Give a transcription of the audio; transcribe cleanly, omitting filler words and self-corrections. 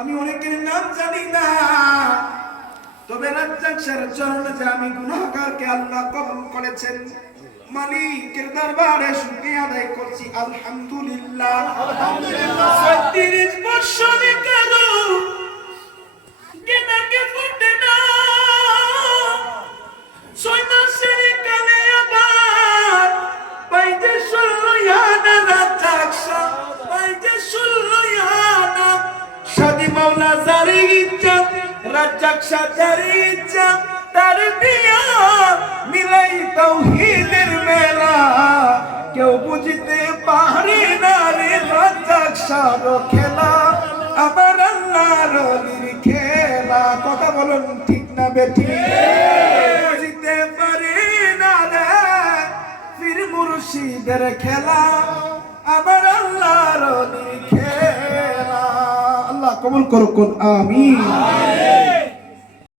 আমি অনেকের নাম জানি না, তবে রাজ্জাক স্যারের চরণে যে আমি গুনাহগারকে আল্লাহ কবুল করেছেন, মালিকের দরবারে শুকরিয়া আদায় করছি। আলহামদুলিল্লাহ, আলহামদুলিল্লাহ। 30 বছর কারো কেনাকে ফুটে না, 6 মাসের কালে আবার পাইতে 16 ইয়ানা রাজ্জাক স্যার, পাইতে 16 ইয়ানা শাদি মাওলা জারি ইজ্জত, রাজ্জাক স্যার জারি ইজ্জত, তার দিয়া মিলাই তাওহীদের মেলা, কেউ বুঝতে পারে না রে রাজ্জাক স্যার খেলা, আমার আল্লাহর ওলির খেলা। কথা বলুন ঠিক না বেঠিক? বুঝতে পারে না রে পীর মুর্শিদের খেলা, আমার আল্লাহর ওলির খেলা। আল্লাহ কবুল করুন, আমিন।